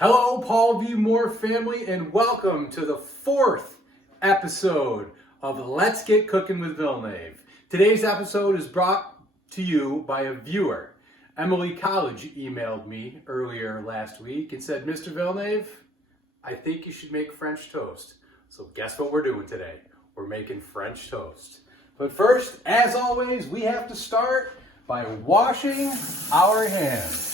Hello, Paul V. Moore family, and welcome to the fourth episode of Let's Get Cooking with Villnave. Today's episode is brought to you by a viewer. Emily College emailed me earlier last week and said, Mr. Villnave, I think you should make French toast. So guess what we're doing today? We're making French toast. But first, as always, we have to start by washing our hands.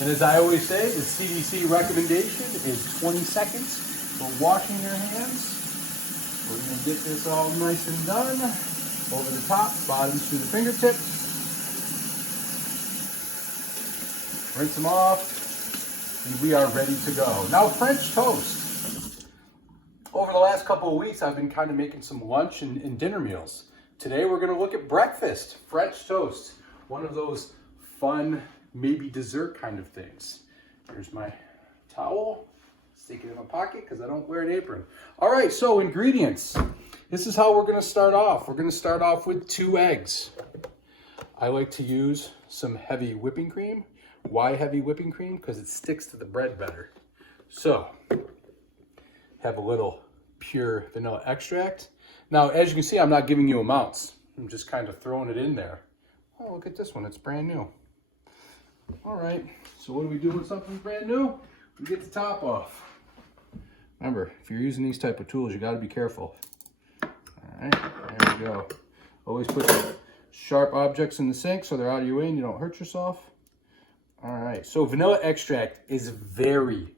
And as I always say, the CDC recommendation is 20 seconds for washing your hands. We're going to get this all nice and done. Over the top, bottoms to the fingertips. Rinse them off, and we are ready to go. Now, French toast. Over the last couple of weeks, I've been kind of making some lunch and dinner meals. Today, we're going to look at breakfast, French toast. One of those fun, maybe dessert kind of things. Here's my towel. Stick it in my pocket because I don't wear an apron. All right, so ingredients. This is how we're going to start off. We're going to start off with 2 eggs. I like to use some heavy whipping cream. Why heavy whipping cream? Because it sticks to the bread better. So, have a little pure vanilla extract. Now, as you can see, I'm not giving you amounts. I'm just kind of throwing it in there. Oh, look at this one. It's brand new. All right, so what do we do when something's brand new? We get the top off. Remember, if you're using these type of tools, you got to be careful. All right, there we go. Always put the sharp objects in the sink so they're out of your way and you don't hurt yourself. All right, so vanilla extract is very,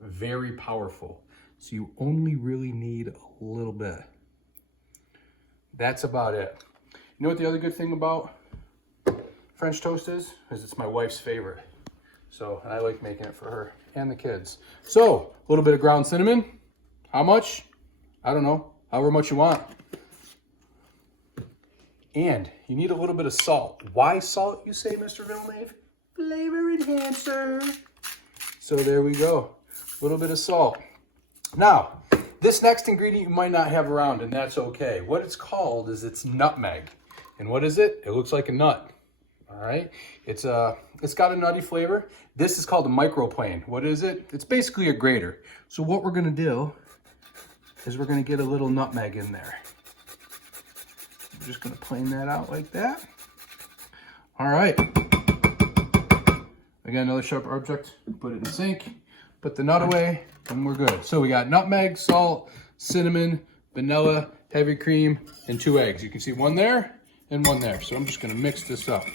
very powerful. So you only really need a little bit. That's about it. You know what the other good thing about French toast is it's my wife's favorite. So, and I like making it for her and the kids. So, a little bit of ground cinnamon. How much? I don't know. However much you want. And you need a little bit of salt. Why salt, you say, Mr. Villnave? Flavor enhancer. So there we go. A little bit of salt. Now, this next ingredient you might not have around, and that's okay. What it's called is it's nutmeg. And what is it? It looks like a nut. All right, it's got a nutty flavor. This is called a microplane. What is it? It's basically a grater. So what we're gonna do is we're gonna get a little nutmeg in there. I'm just gonna plane that out like that. All right. Again, another sharp object. Put it in the sink. Put the nut away, and we're good. So we got nutmeg, salt, cinnamon, vanilla, heavy cream, and 2 eggs. You can see one there and one there. So I'm just gonna mix this up.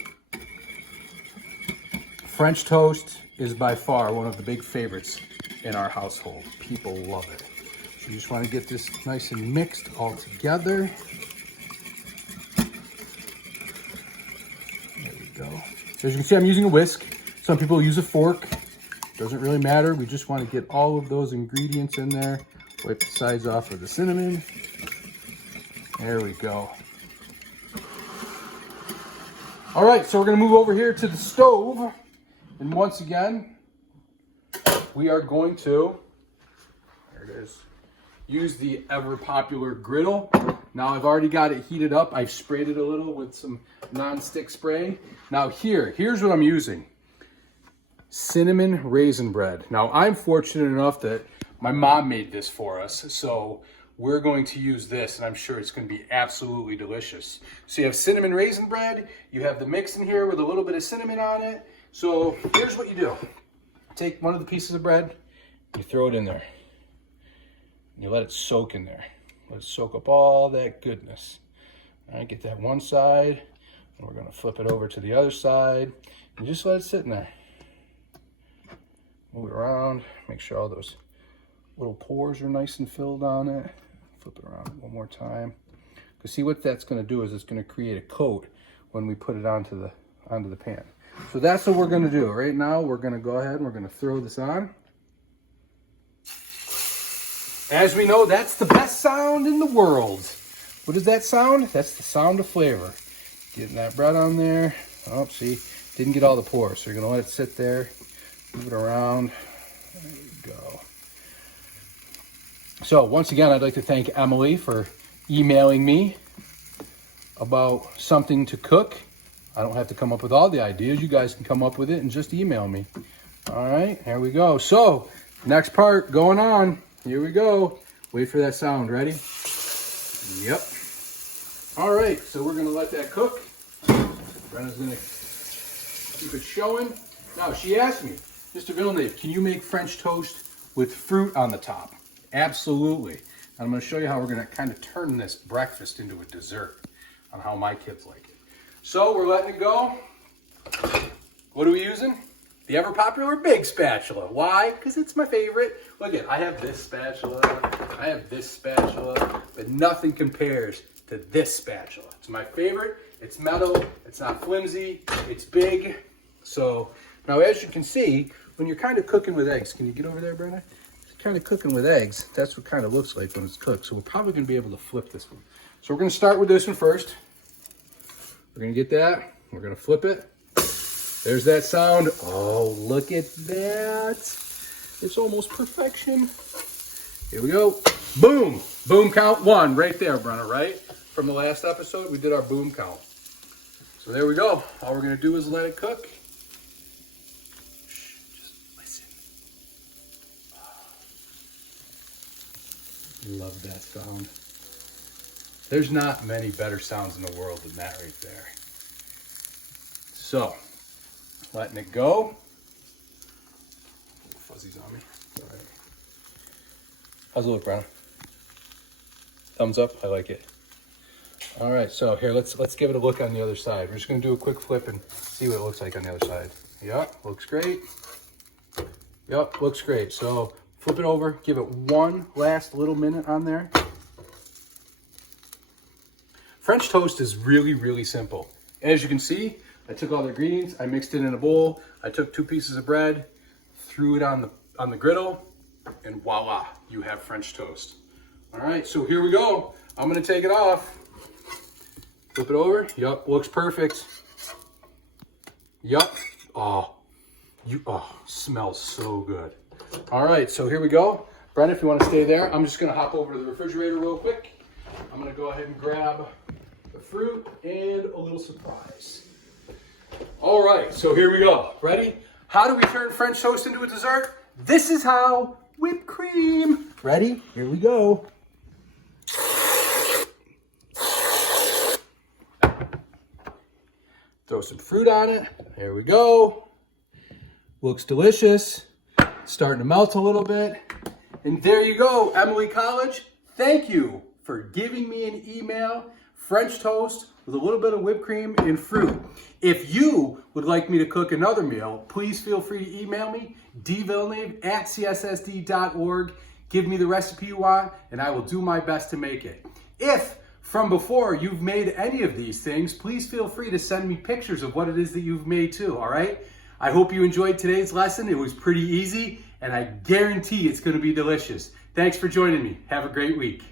French toast is by far one of the big favorites in our household. People love it. So you just want to get this nice and mixed all together. There we go. So as you can see, I'm using a whisk. Some people use a fork. Doesn't really matter. We just want to get all of those ingredients in there. Wipe the sides off of the cinnamon. There we go. All right, so we're going to move over here to the stove. And once again, we are going to, there it is, use the ever popular griddle. Now I've already got it heated up. I've sprayed it a little with some non-stick spray. Now here's what I'm using. Cinnamon raisin bread. Now I'm fortunate enough that my mom made this for us. So we're going to use this, and I'm sure it's going to be absolutely delicious. So you have cinnamon raisin bread. You have the mix in here with a little bit of cinnamon on it. So here's what you do. Take one of the pieces of bread, you throw it in there. You let it soak in there. Let it soak up all that goodness. All right, get that one side, and we're gonna flip it over to the other side, and just let it sit in there. Move it around, make sure all those little pores are nice and filled on it. Flip it around one more time. Because see what that's gonna do is it's gonna create a coat when we put it onto the pan. So that's what we're gonna do. Right now, we're gonna go ahead and we're gonna throw this on. As we know, that's the best sound in the world. What is that sound? That's the sound of flavor. Getting that bread on there. Oh, see, didn't get all the pores. So you're gonna let it sit there, move it around. There we go. So once again, I'd like to thank Emily for emailing me about something to cook. I don't have to come up with all the ideas. You guys can come up with it and just email me. All right, here we go. So Next part going on. Here we go. Wait for that sound. Ready? Yep. All right, so we're gonna let that cook. Brenna's gonna keep it showing. Now, she asked me, Mr. Villnave, can you make French toast with fruit on the top? Absolutely. And I'm gonna show you how we're gonna kind of turn this breakfast into a dessert on how my kids like it. So we're letting it go. What are we using? The ever popular big spatula. Why? Because it's my favorite. Look at, I have this spatula, I have this spatula, but nothing compares to this spatula. It's my favorite. It's metal, it's not flimsy, it's big. So now as you can see, when you're kind of cooking with eggs, can you get over there, Brenna? Kind of cooking with eggs, that's what kind of looks like when it's cooked. So we're probably gonna be able to flip this one. So we're gonna start with this one first. We're gonna get that, we're gonna flip it. There's that sound. Oh, look at that. It's almost perfection. Here we go. Boom. Boom count 1 right there, Brenna, right? From the last episode, we did our boom count. So there we go. All we're gonna do is let it cook. Shh, just listen. Love that sound. There's not many better sounds in the world than that right there. So, letting it go. Fuzzies on me. All right. How's it look, Brown? Thumbs up. I like it. All right. So here, let's give it a look on the other side. We're just gonna do a quick flip and see what it looks like on the other side. Yep, looks great. Yep, looks great. So flip it over. Give it one last little minute on there. French toast is really, really simple. As you can see, I took all the ingredients, I mixed it in a bowl, I took 2 pieces of bread, threw it on the griddle, and voila, you have French toast. All right, so here we go. I'm gonna take it off. Flip it over. Yup, looks perfect. Yup. Oh, smells so good. All right, so here we go. Brenda, if you want to stay there, I'm just gonna hop over to the refrigerator real quick. I'm gonna go ahead and grab the fruit and a little surprise. All right, so here we go. Ready? How do we turn French toast into a dessert? This is how. Whipped cream. Ready? Here we go. Throw some fruit on it. There we go. Looks delicious. Starting to melt a little bit. And there you go, Emily College. Thank you for giving me an email. French toast with a little bit of whipped cream and fruit. If you would like me to cook another meal, please feel free to email me, dvillnave@cssd.org. Give me the recipe you want, and I will do my best to make it. If from before you've made any of these things, please feel free to send me pictures of what it is that you've made too, all right? I hope you enjoyed today's lesson. It was pretty easy, and I guarantee it's gonna be delicious. Thanks for joining me. Have a great week.